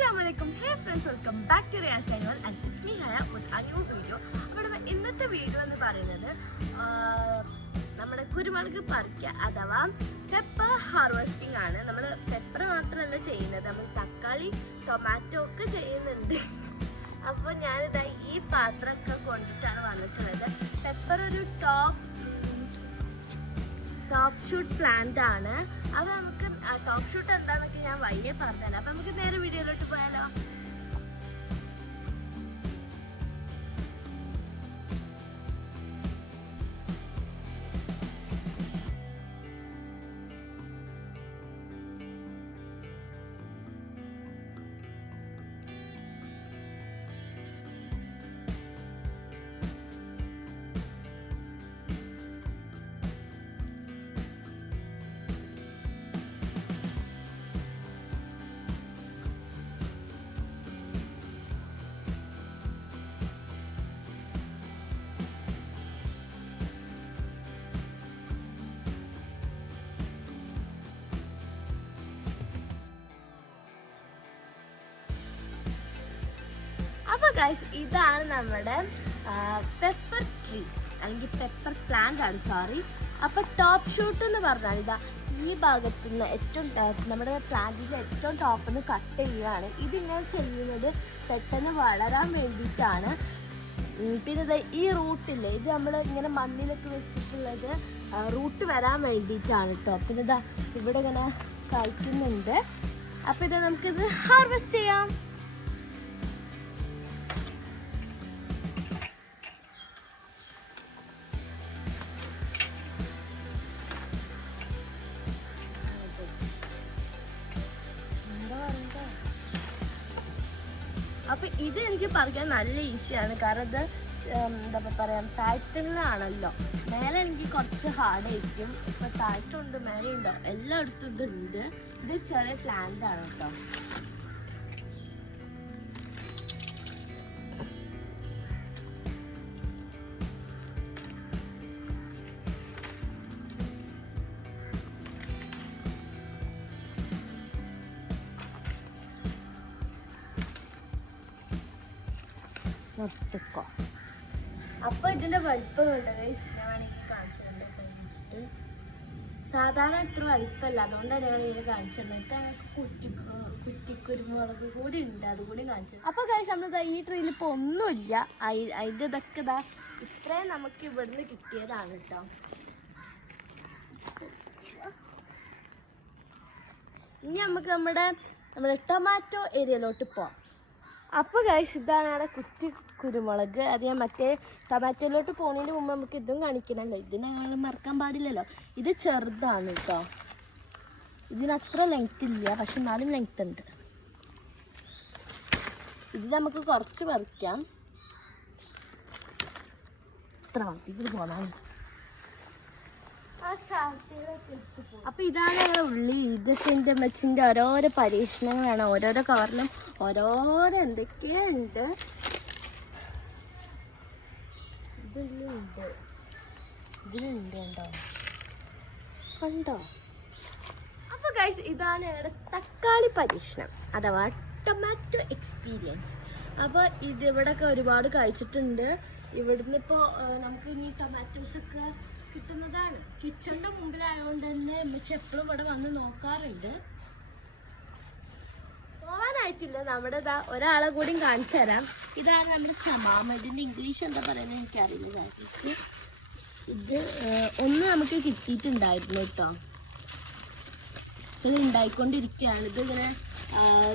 അസ്സാമലൈക്കും hey friends welcome back to Riyas channel and it's me Haya with a new video അപ്പോൾ ഇന്നത്തെ video എന്ന് പറയുന്നത് നമ്മുടെ കുരുമുളക് പറിക്കുക അഥവാ പെപ്പർ ഹാർവെസ്റ്റിംഗ് ആണ്. നമ്മൾ പെപ്പർ മാത്രമല്ല ചെയ്യുന്നത് നമ്മൾ തക്കാളി ടൊമാറ്റോ ഒക്കെ ചെയ്യുന്നുണ്ട്. അപ്പോൾ ഞാനിതാ ഈ പാത്രമൊക്കെ കൊണ്ടിട്ടാണ് വന്നിട്ടുള്ളത്. പെപ്പർ ഒരു ടോപ്പ് ടോപ്പ് ഷൂട്ട് പ്ലാന്റ് ആണ്. അത് നമുക്ക് ടോപ്പ് ഷൂട്ട് എന്താന്നൊക്കെ ഞാൻ വലിയ പറഞ്ഞുതരാം. അപ്പൊ നമുക്ക് നേരെ വീഡിയോയിലോട്ട് പോയാലോ? ഗൈസ് ഇതാണ് നമ്മുടെ പെപ്പർ ട്രീ അല്ലെങ്കിൽ പെപ്പർ പ്ലാന്റ് ആണ് സോറി അപ്പൊ ടോപ്പ് ഷൂട്ട് എന്ന് പറഞ്ഞാൽ ഇതാ ഈ ഭാഗത്ത് നിന്ന് ഏറ്റവും നമ്മുടെ പ്ലാന്റിന്റെ ഏറ്റവും ടോപ്പിൽ നിന്ന് കട്ട് ചെയ്യുകയാണ്. ഇതിങ്ങനെ ചെയ്യുന്നത് പെട്ടെന്ന് വളരാൻ വേണ്ടിയിട്ടാണ്. പിന്നെ ഇത് ഈ റൂട്ടില്ലേ ഇത് നമ്മൾ ഇങ്ങനെ മണ്ണിലൊക്കെ വെച്ചിട്ടുള്ളത് റൂട്ട് വരാൻ വേണ്ടിയിട്ടാണ് കേട്ടോ പിന്നെ ഇതാ ഇവിടെ ഇങ്ങനെ കഴിക്കുന്നുണ്ട് അപ്പോൾ ഇത് നമുക്കിത് ഹാർവെസ്റ്റ് ചെയ്യാം. ഇത് എനിക്ക് പറയാൻ നല്ല ഈസിയാണ്. കാരണം ഇത് എന്താ പറയാ താഴ്ത്തുന്നതാണല്ലോ. മേലെ എനിക്ക് കുറച്ച് ഹാർഡായിരിക്കും ഇപ്പൊ താഴ്ത്തുണ്ട് മേലെ ഉണ്ടോ എല്ലായിടത്തും ഇതുണ്ട്. ഇത് ചെറിയ പ്ലാന്റ് ആണ് കേട്ടോ. നിർത്തിക്കോ. അപ്പൊ ഇതിന്റെ വലിപ്പം ഉണ്ട് guys. ഞാൻ വേണമെങ്കിൽ കാണിച്ചു തരണ്ടേ കഴിച്ചിട്ട് സാധാരണ ഇത്ര വലിപ്പമല്ല. അതുകൊണ്ടാണ് ഞാൻ ഇങ്ങനെ കാണിച്ചു തന്നിട്ട് കുറ്റി കുറ്റിക്കുരുമുളക് കൂടി ഉണ്ട്. അതുകൂടി കാണിച്ചു അപ്പൊ കഴിച്ച് നമ്മൾ ഈ ട്രീയിൽ ഇപ്പൊ ഒന്നുമില്ല. അതിന്റെ ഇതൊക്കെ ഇതാ. ഇത്രയും നമുക്ക് ഇവിടുന്ന് കിട്ടിയതാണ് കേട്ടോ ഇനി നമുക്ക് നമ്മുടെ നമ്മുടെ ടൊമാറ്റോ ഏരിയയിലോട്ട് പോവാം. അപ്പോൾ കഴിച്ചിതാണ് ഇതാണ് അവിടെ കുറ്റി കുരുമുളക് അത് ഞാൻ മറ്റേ ടൊമാറ്റോയിലോട്ട് പോകുന്നതിന് മുമ്പ് നമുക്ക് ഇതും കാണിക്കണമല്ലോ ഇതിനെ ഞങ്ങൾ മറക്കാൻ പാടില്ലല്ലോ. ഇത് ചെറുതാണ് കേട്ടോ ഇതിനത്ര ലെങ്ത് ഇല്ല പക്ഷെ എന്നാലും ലെങ്ത് ഉണ്ട്. ഇത് നമുക്ക് കുറച്ച് പറിക്കാം. ഇത്ര മതി ഇത് പോകാൻ അപ്പൊ ഇതാണ് ഞങ്ങളുടെ ഉള്ളി. ഇത് എന്റെ അമ്മച്ചിന്റെ ഓരോരോ പരീക്ഷണങ്ങളാണ്. ഓരോരോ കവറിലും ഓരോരോ എന്തൊക്കെയുണ്ട് ഇതിലുണ്ട്. ഇതിലുണ്ട് കണ്ടോ? കണ്ടോ? അപ്പൊ ഗൈസ് ഇതാണ് ഞങ്ങളുടെ തക്കാളി പരീക്ഷണം അഥവാ ടൊമാറ്റോ എക്സ്പീരിയൻസ് അപ്പോൾ ഇതിവിടെയൊക്കെ ഒരുപാട് കഴിച്ചിട്ടുണ്ട്. ഇവിടുന്ന് ഇപ്പോൾ നമുക്ക് ഇനി ടൊമാറ്റോസ് ഒക്കെ കിട്ടുന്നതാണ്. കിച്ചണിന്റെ മുമ്പിലായതുകൊണ്ട് തന്നെ അമ്മച്ചി എപ്പോഴും ഇവിടെ വന്ന് നോക്കാറുണ്ട്. പോവാനായിട്ടില്ല. നമ്മുടെ ഒരാളെ കൂടിയും കാണിച്ചു തരാം ഇതാണ് നമ്മുടെ സമാമ ഇതിന്റെ ഇംഗ്ലീഷ് എന്താ പറയുന്നത് എനിക്കറിയില്ല ഇത് ഒന്ന് നമുക്ക് കിട്ടിയിട്ടുണ്ടായിരുന്നു കേട്ടോ. ഇത് ഉണ്ടായിക്കൊണ്ടിരിക്കുകയാണ്. ഇതിങ്ങനെ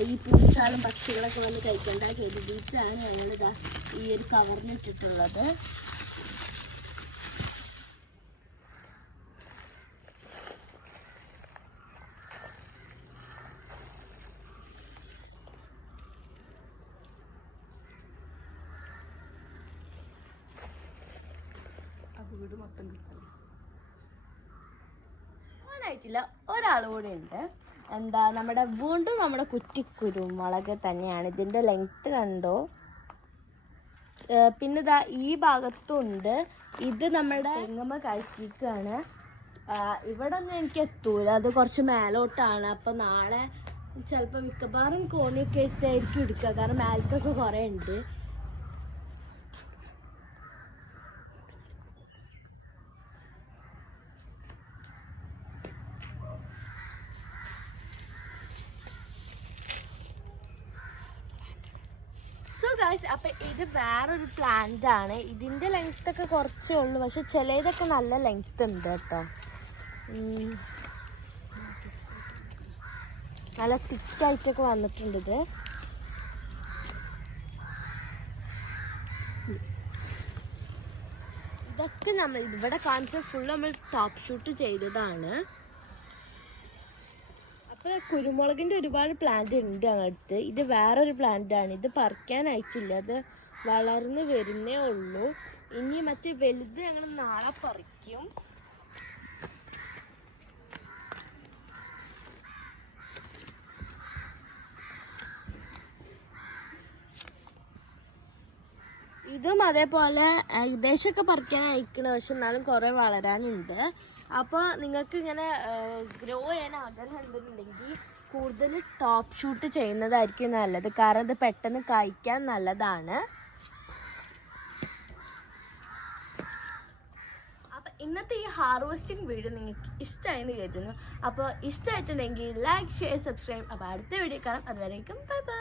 ഈ പൂച്ചാളും പക്ഷികളൊക്കെ വന്ന് കഴിക്കേണ്ട കരുതിയിട്ടാണ് ഞങ്ങളിതാ ഈ ഒരു കവറിനിട്ടിട്ടുള്ളത് വീട് മൊത്തം കിട്ടും പോകാനായിട്ടില്ല ഒരാൾ കൂടെ ഉണ്ട്. എന്താ നമ്മുടെ വീണ്ടും നമ്മുടെ കുറ്റിക്കുരുമുളക് തന്നെയാണ്. ഇതിന്റെ ലെങ്ത് കണ്ടോ? പിന്നെ ഇതാ ഈ ഭാഗത്തുണ്ട്. ഇത് നമ്മുടെ തെങ്ങമ്മ കഴിച്ചിരിക്കുകയാണ് ഇവിടെ ഒന്നും എനിക്ക് എത്തൂല. അത് കുറച്ച് മേലോട്ടാണ്. അപ്പൊ നാളെ ചിലപ്പോൾ മിക്കവാറും കോണിയൊക്കെ ഇട്ടായിരിക്കും എടുക്കുക കാരണം മേൽക്കൊക്കെ കുറേ ഉണ്ട്. ഗായ്സ് അപ്പം ഇത് വേറൊരു പ്ലാന്റ് ആണ്. ഇതിന്റെ ലെങ്ത് ഒക്കെ കുറച്ചേ ഉള്ളൂ. പക്ഷെ ചിലതൊക്കെ നല്ല ലെങ്ത് ഉണ്ട് കേട്ടോ. നല്ല തിക്കായിട്ടൊക്കെ വന്നിട്ടുണ്ട് ഇത്. ഇതൊക്കെ നമ്മൾ ഇവിടെ കാണിച്ച ഫുൾ നമ്മൾ ടോപ്പ് ഷൂട്ട് ചെയ്തതാണ്. അപ്പൊ കുരുമുളകിന്റെ ഒരുപാട് പ്ലാന്റ് ഉണ്ട് അടുത്ത് ഇത് വേറൊരു ആണ്. ഇത് പറിക്കാനായിട്ടില്ല. അത് വളർന്ന് വരുന്നേ ഉള്ളൂ. ഇനി മറ്റേ വലുത് ഞങ്ങൾ നാളെ പറിക്കും. ഇതും അതേപോലെ ഏകദേശമൊക്കെ പറിക്കാൻ അയക്കണം പക്ഷെ എന്നാലും കുറേ വളരാനുണ്ട്. അപ്പോൾ നിങ്ങൾക്ക് ഇങ്ങനെ ഗ്രോ ചെയ്യാൻ ആഗ്രഹം ഉണ്ടെന്നുണ്ടെങ്കിൽ കൂടുതൽ ടോപ്പ് ഷൂട്ട് ചെയ്യുന്നതായിരിക്കും നല്ലത്. കാരണം ഇത് പെട്ടെന്ന് കഴിക്കാൻ നല്ലതാണ്. അപ്പോൾ ഇന്നത്തെ ഈ ഹാർവെസ്റ്റിംഗ് വീഡിയോ നിങ്ങൾക്ക് ഇഷ്ടമായെന്ന് കരുതുന്നു. അപ്പോൾ ഇഷ്ടമായിട്ടുണ്ടെങ്കിൽ ലൈക്ക് ഷെയർ സബ്സ്ക്രൈബ് അപ്പോൾ അടുത്ത വീഡിയോ കാണാം. അതുവരേക്കും ബൈ ബൈ